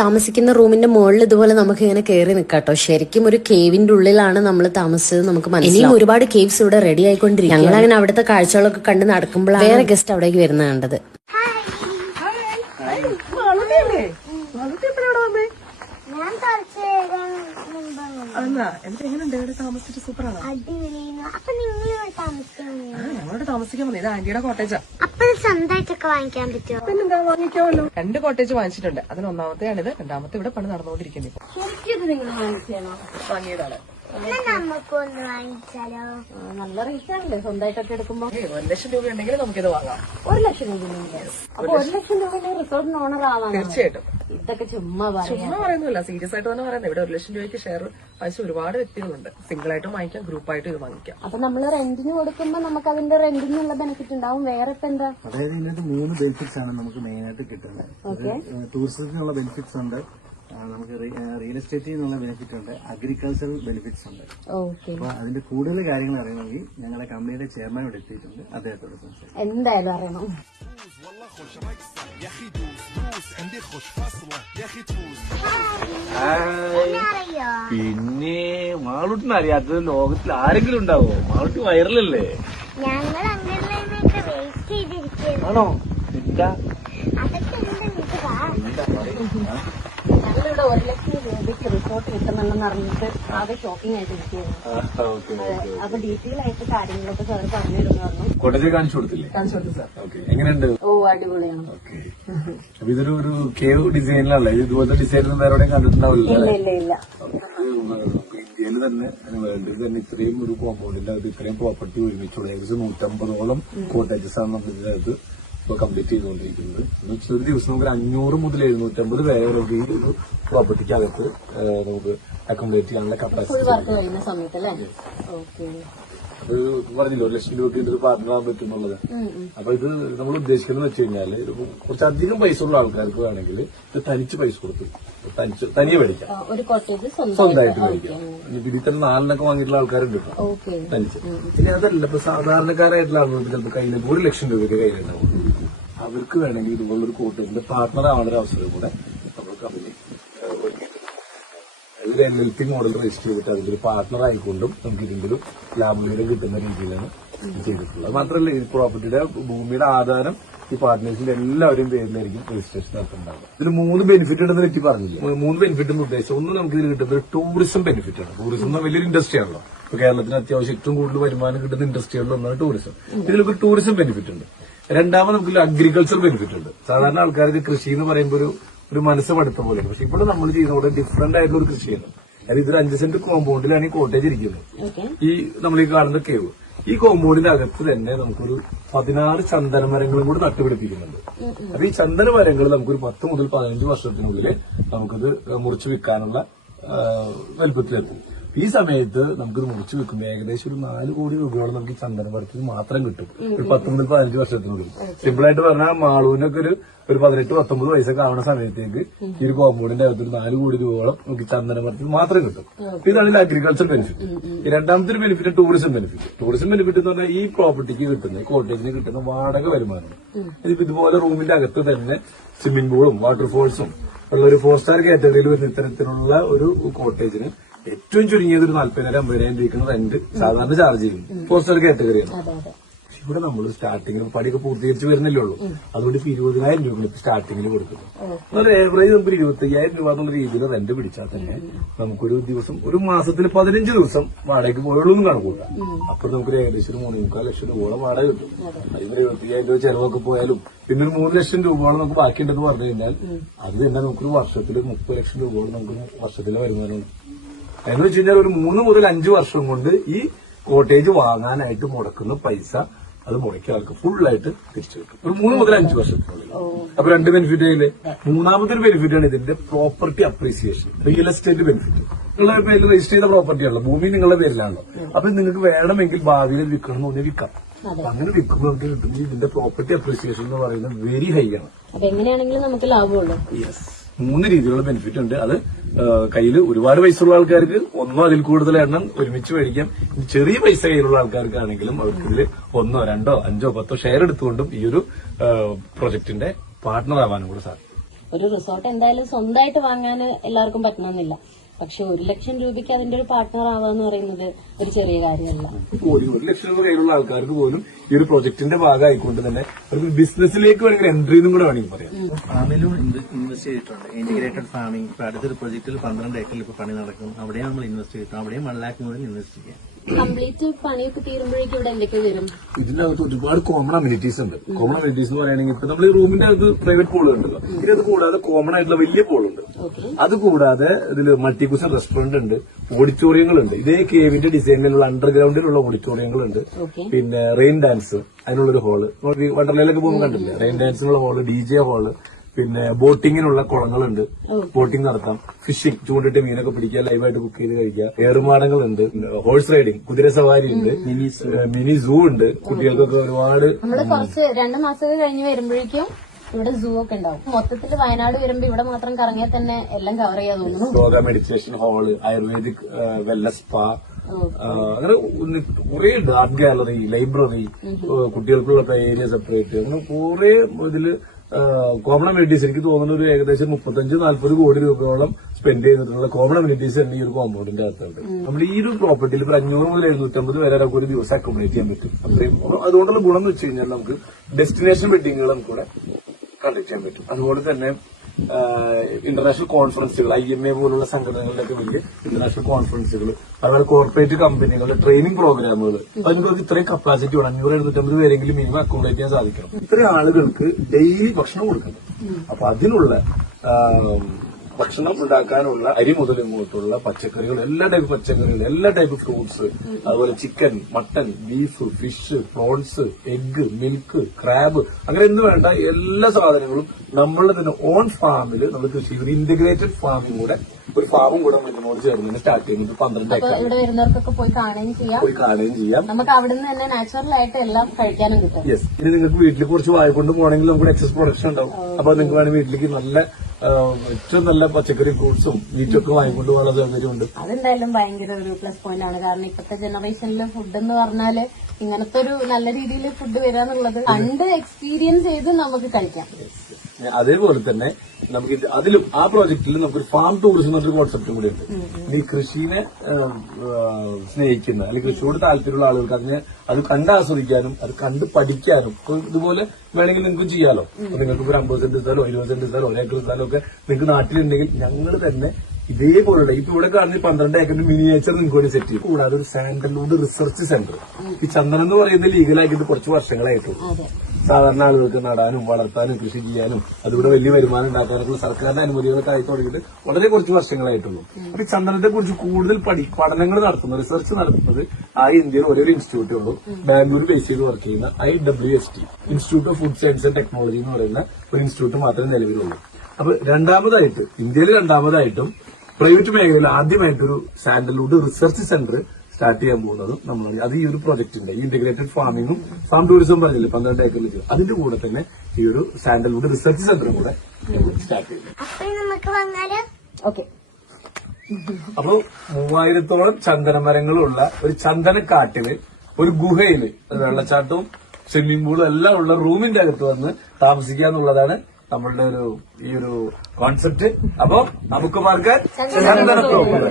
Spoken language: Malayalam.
താമസിക്കുന്ന റൂമിന്റെ മുകളിൽ ഇതുപോലെ നമുക്ക് ഇങ്ങനെ കയറി നിൽക്കാട്ടോ. ശരിക്കും ഒരു കേവിന്റെ ഉള്ളിലാണ് നമ്മൾ താമസിച്ചത് നമുക്ക് മനസ്സിലാവും. ഇനിയും ഒരുപാട് കേവ്സ് ഇവിടെ റെഡി ആയിക്കൊണ്ടിരിക്കും. ഞങ്ങൾ അങ്ങനെ അവിടുത്തെ കാഴ്ചകളൊക്കെ കണ്ട് നടക്കുമ്പോഴാണ് വേറെ ഗസ്റ്റ് അവിടേക്ക് വരുന്നത് കണ്ടത്. ഞങ്ങളോട് താമസിക്കാൻ വന്നത് ഇത് ആന്റിയുടെ കോട്ടേജാ. സ്വന്തമായിട്ടൊക്കെ വാങ്ങിക്കാൻ പറ്റുമോ? പിന്നെന്താ വാങ്ങിക്കാമല്ലോ. 2 കോട്ടേജ് വാങ്ങിച്ചിട്ടുണ്ട്. അതിന് ഒന്നാമത്തെയാണിത്, രണ്ടാമത്തെ ഇവിടെ പണി നടന്നുകൊണ്ടിരിക്കുന്നത്. വാങ്ങിയതാണ്. നമുക്കൊന്ന് വാങ്ങിച്ചാലോ? നല്ല റേറ്റ് ആണല്ലേ സ്വന്തമായിട്ടൊക്കെ എടുക്കുമ്പോ. 1 ലക്ഷം രൂപ ഉണ്ടെങ്കിൽ നമുക്കിത് വാങ്ങാം. 1 ലക്ഷം രൂപ അപ്പൊ 1 ലക്ഷം രൂപയുടെ റിസോർട്ടിന് ഓണർ ആവാം. തീർച്ചയായിട്ടും. ഇതൊക്കെ ചുമ്മാ പറയുന്നില്ല, സീരിയസ് ആയിട്ട് തന്നെ പറയുന്നത്. ഇവിടെ 1 ലക്ഷം രൂപയ്ക്ക് ഷെയർ വാങ്ങിച്ച ഒരുപാട് വ്യക്തികളുണ്ട്. സിംഗിൾ ആയിട്ടും വാങ്ങിക്കാം, ഗ്രൂപ്പായിട്ടും ഇത് വാങ്ങിക്കാം. അപ്പൊ നമ്മള് റെന്റിന് കൊടുക്കുമ്പോ നമുക്ക് അതിന്റെ റെന്റിനുള്ള ബെനിഫിറ്റ് ഉണ്ടാവും. വേറെ ഇപ്പൊ എന്താ? അതായത് ഇതിനകത്ത് 3 ബെനിഫിറ്റ്സ് ആണ് നമുക്ക് മെയിൻ ആയിട്ട് കിട്ടുന്നത്. ടൂറിസത്തിനുള്ള ബെനിഫിറ്റ്സ് ഉണ്ട്, നമുക്ക് റിയൽ എസ്റ്റേറ്റിൽ നിന്നുള്ള ബെനിഫിറ്റ് ഉണ്ട്, അഗ്രികൾച്ചറൽ ബെനിഫിറ്റ്സ് ഉണ്ട്. അപ്പൊ അതിന്റെ കൂടുതൽ കാര്യങ്ങൾ അറിയണമെങ്കിൽ ഞങ്ങളുടെ കമ്പനിയുടെ ചെയർമാൻ ഇവിടെ എത്തിയിട്ടുണ്ട്, അദ്ദേഹത്തോട് സംസാരിക്കും. എന്തായാലും അറിയണം. പിന്നെ മാളൂട്ടിന് അറിയാത്തത് ലോകത്തിൽ ആരെങ്കിലും ഉണ്ടാവോ? മാളൂട്ടി വൈറലല്ലേ? ഞങ്ങൾ അംഗൻവാടിയൊക്കെ വെയിറ്റ് ചെയ്തിരിക്കുന്നു. ആണോ? എന്താ അതൊക്കെ ഞങ്ങളിവിടെ 1 ലക്ഷം രൂപയ്ക്ക് റിസോർട്ട് കിട്ടുന്നുണ്ടെന്ന് അറിഞ്ഞിട്ട് ആകെ ഷോക്കിംഗ് ആയിട്ട് ഇരിക്കുകയായിരുന്നു. അപ്പൊ ഡീറ്റെയിൽ ആയിട്ട് കാര്യങ്ങളൊക്കെ സാർ പറഞ്ഞിരുന്നു പറഞ്ഞു. കോട്ടേജ് കാണിച്ചു കൊടുത്തില്ലേ? കാണിച്ചു കൊടുത്തു സാർ. എങ്ങനെയുണ്ട്? ഓ അടിപൊളിയാണ്. അപ്പൊ ഇതൊരു കേവ് ഡിസൈനിലല്ലേ? ഇതുപോലത്തെ ഡിസൈൻ വേറെ എവിടെയും കണ്ടിട്ടുണ്ടാവില്ല. ഇല്ല. ഇന്ത്യയിൽ തന്നെ വേൾഡിൽ തന്നെ ഇത്രയും ഒരു കോമ്പൗണ്ടിന്റെ അകത്ത് ഇത്രയും പ്രോപ്പർട്ടി ഒരുമിച്ചുള്ള ഏകദേശം 150ഓളം കോട്ടേജസ് ആണ് നമുക്ക് ഇതിനകത്ത് ഇപ്പൊ കംപ്ലീറ്റ് ചെയ്തുകൊണ്ടിരിക്കുന്നത്. എന്ന് വെച്ചാൽ ഒരു ദിവസം നമുക്ക് 500 മുതൽ 750 വരെ ഈ ഒരു പ്രോപ്പർട്ടിക്ക് അകത്ത് നമുക്ക് അക്കോമഡേറ്റ് ചെയ്യാനുള്ള കപ്പാസിറ്റി. അത് പറഞ്ഞില്ല 1 ലക്ഷം രൂപയ്ക്ക് ഇതൊരു പാർട്ണറാകാൻ പറ്റും എന്നുള്ളത്. അപ്പൊ ഇത് നമ്മൾ ഉദ്ദേശിക്കുന്നത് വെച്ച് കഴിഞ്ഞാല് കുറച്ചധികം പൈസ ഉള്ള ആൾക്കാർക്ക് വേണമെങ്കിൽ ഇത് തനിച്ച് പൈസ കൊടുത്ത് തനിയെ മേടിക്കാം, സ്വന്തമായിട്ട് മേടിക്കാം. ഇതിൽ തന്നെ 4 വാങ്ങിയിട്ടുള്ള ആൾക്കാരുണ്ട് കേട്ടോ തനിച്ച്. പിന്നെ അതല്ല ഇപ്പൊ സാധാരണക്കാരായിട്ടുള്ള ആളുകൾക്ക് ചിലപ്പോൾ കയ്യിൽ 1 ലക്ഷം രൂപയ്ക്ക് കയ്യിലുണ്ടാവും. അവർക്ക് വേണമെങ്കിൽ ഇതുപോലൊരു കോട്ടേജിന്റെ പാർട്ണർ ആവാനുള്ള ഒരു അവസരം കൂടെ നമ്മൾ കമ്പനി ഒരു LLP മോഡൽ രജിസ്റ്റർ ചെയ്തിട്ട് അതിലൊരു പാർട്ണർ ആയിക്കൊണ്ടും നമുക്ക് ഇതിന്റെയും ലാഭവിഹിതം കിട്ടുന്ന രീതിയിലാണ് ചെയ്തിട്ടുള്ളത്. മാത്രമല്ല ഈ പ്രോപ്പർട്ടിയുടെ ഭൂമിയുടെ ആധാരം ഈ പാർട്ട്നേഴ്സിന്റെ എല്ലാവരും പേരിലായിരിക്കും രജിസ്ട്രേഷൻ നടത്തുന്നുണ്ടാവുക. ഇതിൽ 3 ബെനിഫിറ്റ് ഉണ്ടെന്ന് പറ്റി പറഞ്ഞില്ലേ? 3 ബെനിഫിറ്റ് എന്ന് ഉദ്ദേശിച്ചത് ഒന്ന് നമുക്ക് ഇതിൽ കിട്ടുന്നത് ടൂറിസം ബെനിഫിറ്റ് ആണ്. ടൂറിസം എന്ന വലിയൊരു ഇൻഡസ്ട്രി ആണല്ലോ. ഇപ്പൊ കേരളത്തിന് അത്യാവശ്യം ഏറ്റവും കൂടുതൽ വരുമാനം കിട്ടുന്ന ഇൻഡസ്ട്രികളിൽ ഒന്നാണ് ടൂറിസം. ഇതിലൊരു ടൂറിസം ബെനിഫിറ്റ് ഉണ്ട്. രണ്ടാമത് നമുക്ക് അഗ്രികൾച്ചർ ബെനിഫിറ്റ് ഉണ്ട്. സാധാരണ ആൾക്കാർക്ക് കൃഷി എന്ന് പറയുമ്പോൾ ഒരു മനസ്സ് മടുത്ത പോലെയാണ്. പക്ഷെ ഇവിടെ നമ്മൾ ചെയ്യുന്നത് ഡിഫറന്റ് ആയിട്ടുള്ള ഒരു കൃഷിയാണ്. അതായത് ഇതൊരു 5 സെന്റ് കോമ്പൗണ്ടിലാണ് ഈ കോട്ടേജ് ഇരിക്കുന്നത്. ഈ നമ്മൾ ഈ കാണുന്ന കേവ്, ഈ കോമ്പൗണ്ടിന്റെ അകത്ത് തന്നെ നമുക്കൊരു 16 ചന്ദന മരങ്ങളും കൂടി നട്ടുപിടിപ്പിക്കുന്നുണ്ട്. അപ്പൊ ഈ ചന്ദന മരങ്ങൾ നമുക്കൊരു 10 മുതൽ 15 വർഷത്തിനുള്ളിൽ നമുക്കിത് മുറിച്ചു വിൽക്കാനുള്ള വലുപ്പത്തിലെത്തും. ഈ സമയത്ത് നമുക്കിത് മുറിച്ചു വെക്കുമ്പോൾ ഏകദേശം ഒരു 4 കോടി രൂപയോളം നമുക്ക് ഈ ചന്ദന മരത്തിൽ മാത്രം കിട്ടും ഒരു 10 മുതൽ 15 വർഷത്തിനുള്ളിൽ. സിമ്പിളായിട്ട് പറഞ്ഞാൽ മാളൂനൊക്കെ ഒരു 18-19 വയസ്സൊക്കെ ആവുന്ന സമയത്തേക്ക് ഈ ഒരു കോമ്പൗണ്ടിന്റെ അകത്ത് ഒരു 4 കോടി രൂപയോളം നമുക്ക് ചന്ദന മരത്തിൽ മാത്രം കിട്ടും. ഇതാണ് അഗ്രികൾച്ചർ ബെനിഫിറ്റ്. രണ്ടാമത്തെ ഒരു benefit tourism benefit. Tourism benefit എന്ന് പറഞ്ഞാൽ ഈ പ്രോപ്പർട്ടിക്ക് കിട്ടുന്ന ഈ കോട്ടേജിന് കിട്ടുന്ന വാടക വരുമാനം. ഇതിപ്പോ ഇതുപോലെ റൂമിന്റെ അകത്ത് തന്നെ സ്വിമ്മിംഗ് പൂളും വാട്ടർഫോൾസും ഉള്ള ഒരു 4 സ്റ്റാർ കാറ്റഗറിയിൽ വരുന്ന ഇത്തരത്തിലുള്ള ഒരു കോട്ടേജിന് ഏറ്റവും ചുരുങ്ങിയത് ഒരു 40,000-50,000 രൂപയ്ക്കാണ് റെന്റ് സാധാരണ ചാർജ് ചെയ്യുന്നത്. 4 സ്റ്റാർ കാറ്റഗറിയാണ്. പക്ഷെ ഇവിടെ നമ്മൾ സ്റ്റാർട്ടിങ്ങിൽ പണിയൊക്കെ പൂർത്തീകരിച്ച് വരുന്നില്ലേ ഉള്ളൂ. അതുകൊണ്ട് ഇപ്പൊ 20,000 രൂപ സ്റ്റാർട്ടിങ്ങിൽ കൊടുക്കുന്നു. ഒരു ഏവറേജ് നമുക്ക് 25,000 രൂപ എന്നുള്ള രീതിയിൽ റെന്റ് പിടിച്ചാൽ തന്നെ നമുക്കൊരു ദിവസം ഒരു മാസത്തിന് 15 ദിവസം വാടകയ്ക്ക് പോയുള്ളൂ എന്ന് കണക്കൂട്ടാം. അപ്പോൾ നമുക്കൊരു ഏകദേശം ഒരു 3.25 ലക്ഷം രൂപയോളം വാടക കിട്ടും. അതിന് 75,000 രൂപ ചെലവൊക്കെ പോയാലും പിന്നെ ഒരു 3 ലക്ഷം രൂപയോളം നമുക്ക് ബാക്കിയുണ്ടെന്ന് പറഞ്ഞു കഴിഞ്ഞാൽ അത് തന്നെ നമുക്കൊരു വർഷത്തിൽ 30 ലക്ഷം രൂപയോളം നമുക്ക് വർഷത്തിലെ വരുമാനമുണ്ട്. എന്ന് വെച്ച് കഴിഞ്ഞാൽ ഒരു 3 മുതൽ 5 വർഷം കൊണ്ട് ഈ കോട്ടേജ് വാങ്ങാനായിട്ട് മുടക്കുന്ന പൈസ അത് മുടക്കിയ ആൾക്ക് ഫുള്ളായിട്ട് തിരിച്ചു കിട്ടും ഒരു 3 മുതൽ 5 വർഷത്തിനുള്ളിൽ. അപ്പൊ 2 ബെനിഫിറ്റ് ആയില്ലേ? മൂന്നാമതൊരു ബെനിഫിറ്റ് ആണ് ഇതിന്റെ property appreciation, real estate benefit. നിങ്ങളുടെ പേരിൽ രജിസ്റ്റർ ചെയ്ത പ്രോപ്പർട്ടിയാണല്ലോ, ഭൂമി നിങ്ങളുടെ പേരിലാണല്ലോ. അപ്പൊ നിങ്ങൾക്ക് വേണമെങ്കിൽ ഭാവിയിൽ വിൽക്കണം എന്ന് തോന്നി വിൽക്കാം. അങ്ങനെ വിൽക്കുമ്പോൾ നമുക്ക് കിട്ടുന്നത് ഇതിന്റെ പ്രോപ്പർട്ടി അപ്രീസിയേഷൻ എന്ന് പറയുന്നത് വെരി ഹൈ ആണ്. എങ്ങനെയാണെങ്കിലും നമുക്ക് ലാഭമുള്ളൂ. യെസ്, 3 രീതിയിലുള്ള ബെനിഫിറ്റ് ഉണ്ട്. അത് കയ്യിൽ ഒരുപാട് പൈസ ഉള്ള ആൾക്കാർക്ക് ഒന്നോ അതിൽ കൂടുതൽ എണ്ണം ഒരുമിച്ച് മേടിക്കാം. ചെറിയ പൈസ കയ്യിലുള്ള ആൾക്കാർക്കാണെങ്കിലും അവർക്ക് ഇതിൽ 1, 2, 5, 10 ഷെയർ എടുത്തുകൊണ്ടും ഈ ഒരു പ്രൊജക്ടിന്റെ പാർട്ണർ ആവാനും കൂടെ സാധിക്കും. ഒരു റിസോർട്ട് എന്തായാലും സ്വന്തമായിട്ട് വാങ്ങാൻ എല്ലാവർക്കും പറ്റണമെന്നില്ല. പക്ഷെ 1 ലക്ഷം രൂപയ്ക്ക് അതിന്റെ ഒരു പാർട്ട്ണർ ആവാന്ന് പറയുന്നത് ഒരു ചെറിയ കാര്യമല്ല. 1 ലക്ഷം രൂപ കയ്യിലുള്ള ആൾക്കാർക്ക് പോലും ഈ ഒരു പ്രൊജക്ടിന്റെ ഭാഗമായിക്കൊണ്ട് തന്നെ ഒരു ബിസിനസ്സിലേക്ക് വേണമെങ്കിൽ എൻട്രി എന്നും കൂടെ വേണമെങ്കിൽ പറയാം. ഫാമിലും ഇൻവെസ്റ്റ് ചെയ്തിട്ടുണ്ട്. ഇന്റഗ്രേറ്റഡ് ഫാമിംഗ് ഇപ്പൊ അടുത്തൊരു പ്രൊജക്റ്റിൽ 12 ഏക്കറിൽ ഇപ്പൊ പണി നടക്കും. അവിടെയും നമ്മൾ ഇൻവെസ്റ്റ് ചെയ്തിട്ടുണ്ട്. അവിടെയും 1 ലക്ഷം മുതൽ ഇൻവെസ്റ്റ് ചെയ്യാം. കംപ്ലീറ്റ് പണിയൊക്കെ തീരുമ്പോഴേക്കും ഇവിടെ എന്തൊക്കെ വരും? ഇതിനകത്ത് ഒരുപാട് കോമൺ അമ്യൂണിറ്റീസ് ഉണ്ട്. കോമൺ അമ്യൂണിറ്റീസ് എന്ന് പറയുകയാണെങ്കിൽ ഇപ്പൊ നമ്മൾ ഈ റൂമിന്റെ അകത്ത് പ്രൈവറ്റ് പൂൾ ഉണ്ടല്ലോ, ഇതിനകത്ത് കൂടാതെ കോമൺ ആയിട്ടുള്ള വലിയ പൂളുണ്ട്. അത് കൂടാതെ ഇതിൽ മൾട്ടി കുഷൻ റെസ്റ്റോറന്റ് ഉണ്ട്, ഓഡിറ്റോറിയങ്ങളുണ്ട്. ഇതേ കേവിന്റെ ഡിസൈനിലുള്ള അണ്ടർഗ്രൗണ്ടിലുള്ള ഓഡിറ്റോറിയങ്ങളുണ്ട്. പിന്നെ റെയിൻ ഡാൻസ് അതിനുള്ളൊരു ഹോള്, വണ്ടർലയിലൊക്കെ പോകുമ്പോൾ കണ്ടില്ലേ, റെയിൻ ഡാൻസിനുള്ള ഹോള്, DJ ഹോള്, പിന്നെ ബോട്ടിങ്ങിനുള്ള കുളങ്ങളുണ്ട്, ബോട്ടിംഗ് നടത്താം, ഫിഷിംഗ് ചൂണ്ടിട്ട് മീനൊക്കെ പിടിക്കുക, ലൈവായിട്ട് കുക്ക് ചെയ്ത് കഴിക്കുക, ഏറുമാടങ്ങളുണ്ട്, ഹോഴ്സ് റൈഡിംഗ്, കുതിര സവാരി ഉണ്ട്, മിനി സൂ ഉണ്ട്. കുട്ടികൾക്കൊക്കെ ഒരുപാട്. നമ്മള് കുറച്ച് 2 മാസമൊക്കെ കഴിഞ്ഞ് വരുമ്പോഴേക്കും ഇവിടെ സൂ ഒക്കെ ഉണ്ടാവും. മൊത്തത്തിൽ വയനാട് വരുമ്പോ ഇവിടെ മാത്രം കറങ്ങിയാൽ തന്നെ എല്ലാം കവർ ചെയ്യാൻ തോന്നുന്നു. Yoga meditation hall, ayurvedic wellness spa, അങ്ങനെ കുറെ ഉണ്ട്. ആർട്ട് ഗാലറി, ലൈബ്രറി, കുട്ടികൾക്കുള്ള ഏരിയ സെപ്പറേറ്റ്, അങ്ങനെ കുറെ ഇതില് കോമൺ അമ്യൂണിറ്റീസ്. എനിക്ക് തോന്നുന്ന ഒരു ഏകദേശം 35-40 കോടി രൂപയോളം സ്പെൻഡ് ചെയ്തിട്ടുള്ള കോമൺ അമ്യൂണിറ്റീസ് തന്നെ ഈ ഒരു കോമ്പൗണ്ടിന്റെ അകത്തുണ്ട്. നമ്മൾ ഈ ഒരു പ്രോപ്പർട്ടിയിൽ ഇപ്പൊ 500 മുതൽ 750 വരെ ഒരു ദിവസം അക്കോമഡേറ്റ് ചെയ്യാൻ പറ്റും. അത്രയും അതുകൊണ്ടുള്ള ഗുണം എന്ന് വെച്ച് കഴിഞ്ഞാൽ നമുക്ക് ഡെസ്റ്റിനേഷൻ വെഡിങ്ങുകൾ നമുക്ക് ഇവിടെ കണ്ടക്ട് ചെയ്യാൻ പറ്റും. അതുപോലെ തന്നെ ഇന്റർനാഷണൽ കോൺഫറൻസുകൾ, IMA പോലുള്ള സംഘടനകളുടെയൊക്കെ വലിയ ഇന്റർനാഷണൽ കോൺഫറൻസുകൾ, അതുപോലെ കോർപ്പറേറ്റ് കമ്പനികളുടെ ട്രെയിനിങ് പ്രോഗ്രാമുകൾ, അതിനൊക്കെ ഇത്രയും കപ്പാസിറ്റി വേണം. 500-750 പേരെങ്കിലും മിനിമം അക്കോമഡേറ്റ് ചെയ്യാൻ സാധിക്കണം. ഇത്രയും ആളുകൾക്ക് ഡെയിലി ഭക്ഷണം കൊടുക്കണം. അപ്പൊ അതിനുള്ള ഭക്ഷണം ഉണ്ടാക്കാനുള്ള അരി മുതൽ ഇങ്ങോട്ടുള്ള പച്ചക്കറികൾ, എല്ലാ ടൈപ്പ് പച്ചക്കറികൾ, എല്ലാ ടൈപ്പ് ഫ്രൂട്ട്സ്, അതുപോലെ chicken, mutton, beef, fish, prawns, egg, milk, crab, അങ്ങനെ എന്ന് വേണ്ട എല്ലാ സാധനങ്ങളും നമ്മളുടെ തന്നെ ഓൺ ഫാമിൽ നമ്മൾ കൃഷി ചെയ്ത് ഇന്റഗ്രേറ്റഡ് ഫാമിംഗ് കൂടെ, ഒരു ഫാമും കൂടെ ഇതിനോട് ചേർന്ന് സ്റ്റാർട്ട് ചെയ്യുന്നത് 12 ഏക്കർ. ഇവിടെ വരുന്നവർക്കൊക്കെ പോയി കാണുകയും ചെയ്യാം. നമുക്ക് അവിടെ നിന്ന് തന്നെ നാച്ചുറൽ ആയിട്ട് എല്ലാം കഴിക്കാനും കിട്ടും. യെസ്. ഇനി നിങ്ങൾക്ക് വീട്ടിൽ കുറച്ച് വായിക്കൊണ്ട് പോകണമെങ്കിൽ നമുക്ക് എക്സസ് പ്രൊഡക്ഷൻ ഉണ്ടാവും. അപ്പൊ നിങ്ങൾക്ക് വേണമെങ്കിൽ വീട്ടിലേക്ക് നല്ല ഏറ്റവും നല്ല പച്ചക്കറി, ഫ്രൂട്ട്സും മീറ്റും ഒക്കെ വാങ്ങിക്കൊണ്ട് പോകാനുള്ള സൗകര്യമുണ്ട്. അതെന്തായാലും ഭയങ്കര ഒരു പ്ലസ് പോയിന്റ് ആണ്. കാരണം ഇപ്പോഴത്തെ ജനറേഷനിൽ ഫുഡ് എന്ന് പറഞ്ഞാല് ഇങ്ങനത്തെ ഒരു നല്ല രീതിയിൽ ഫുഡ് വരാന്നുള്ളത് കണ്ട് എക്സ്പീരിയൻസ് ചെയ്ത് നമുക്ക് കഴിക്കാം. അതേപോലെ തന്നെ നമുക്ക് അതിലും ആ പ്രോജക്റ്റിൽ നമുക്കൊരു ഫാം ടൂറിസം എന്നൊരു കോൺസെപ്റ്റും കൂടി ഉണ്ട്. ഈ കൃഷിനെ സ്നേഹിക്കുന്ന അല്ലെങ്കിൽ കൃഷിയോട് താല്പര്യമുള്ള ആളുകൾക്ക് അത് കണ്ട് ആസ്വദിക്കാനും അത് കണ്ട് പഠിക്കാനും ഇതുപോലെ വേണമെങ്കിൽ നിങ്ങൾക്ക് ചെയ്യാലോ. നിങ്ങൾക്ക് ഒരു 50 സെന്റ് സ്ഥലമോ 20 സെന്റ് സ്ഥലമോ 1 ഏക്കർ സ്ഥലമോ ഒക്കെ നിങ്ങൾക്ക് നാട്ടിലുണ്ടെങ്കിൽ ഞങ്ങൾ തന്നെ ഇതേപോലുള്ള ഇപ്പൊ ഇവിടെ കാണുന്ന 12 ഏക്കറിന്റെ മിനിയേച്ചർ നിങ്ങൾക്ക് വേണ്ടി സെറ്റ് ചെയ്യും. കൂടാതെ ഒരു സാൻഡൽവുഡ് റിസർച്ച് സെന്റർ. ഈ ചന്ദനം എന്ന് പറയുന്നത് ലീഗലാക്കിയിട്ട് കുറച്ച് വർഷങ്ങളായിട്ടുള്ളൂ. സാധാരണ ആളുകൾക്ക് നടാനും വളർത്താനും കൃഷി ചെയ്യാനും അതുകൂടെ വലിയ വരുമാനം ഉണ്ടാക്കാനൊക്കെ സർക്കാരിന്റെ അനുമതികളൊക്കെ ആയി തുടങ്ങിയിട്ട് വളരെ കുറച്ച് വർഷങ്ങളായിട്ടുള്ളൂ. അപ്പൊ ഈ ചന്ദനത്തെ കുറിച്ച് കൂടുതൽ പഠനങ്ങൾ നടത്തുന്നത്, റിസർച്ച് നടത്തുന്നത് ഇന്ത്യയിൽ ഒരേ ഒരു ഇൻസ്റ്റിറ്റ്യൂട്ടേ ഉള്ളൂ. ബാംഗ്ലൂർ ബേസ് ചെയ്ത് വർക്ക് ചെയ്യുന്ന IWST, institute of food science and technology എന്ന് പറയുന്ന ഒരു ഇൻസ്റ്റിറ്റ്യൂട്ട് മാത്രമേ നിലവിലുള്ളൂ. അപ്പൊ ഇന്ത്യയിൽ രണ്ടാമതായിട്ടും പ്രൈവറ്റ് മേഖലയിൽ ആദ്യമായിട്ടൊരു സാൻഡൽവുഡ് റിസർച്ച് സെന്റർ സ്റ്റാർട്ട് ചെയ്യാൻ പോകുന്നതും നമ്മൾ അത് ഈ ഒരു പ്രൊജക്ടിന്റെ ഈ ഇന്റഗ്രേറ്റഡ് ഫാമിംഗും ഫാം ടൂറിസം പറഞ്ഞില്ലേ 12 ഏക്കറിൽ, അതിന്റെ കൂടെ തന്നെ ഈ ഒരു സാൻഡൽവുഡ് റിസർച്ച് സെന്ററും കൂടെ സ്റ്റാർട്ട് ചെയ്യും. അപ്പൊ 3000-ഓളം ചന്ദനമരങ്ങളുള്ള ഒരു ചന്ദനക്കാട്ടില് ഒരു ഗുഹയില് വെള്ളച്ചാട്ടവും സ്വിമ്മിംഗ് പൂളും എല്ലാം ഉള്ള റൂമിന്റെ അകത്ത് വന്ന് താമസിക്കുക എന്നുള്ളതാണ് നമ്മളുടെ ഈ ഒരു കോൺസെപ്റ്റ്. അപ്പൊ നമുക്ക് മാർക്കാൻ ചന്ദന പ്രോപ്പർ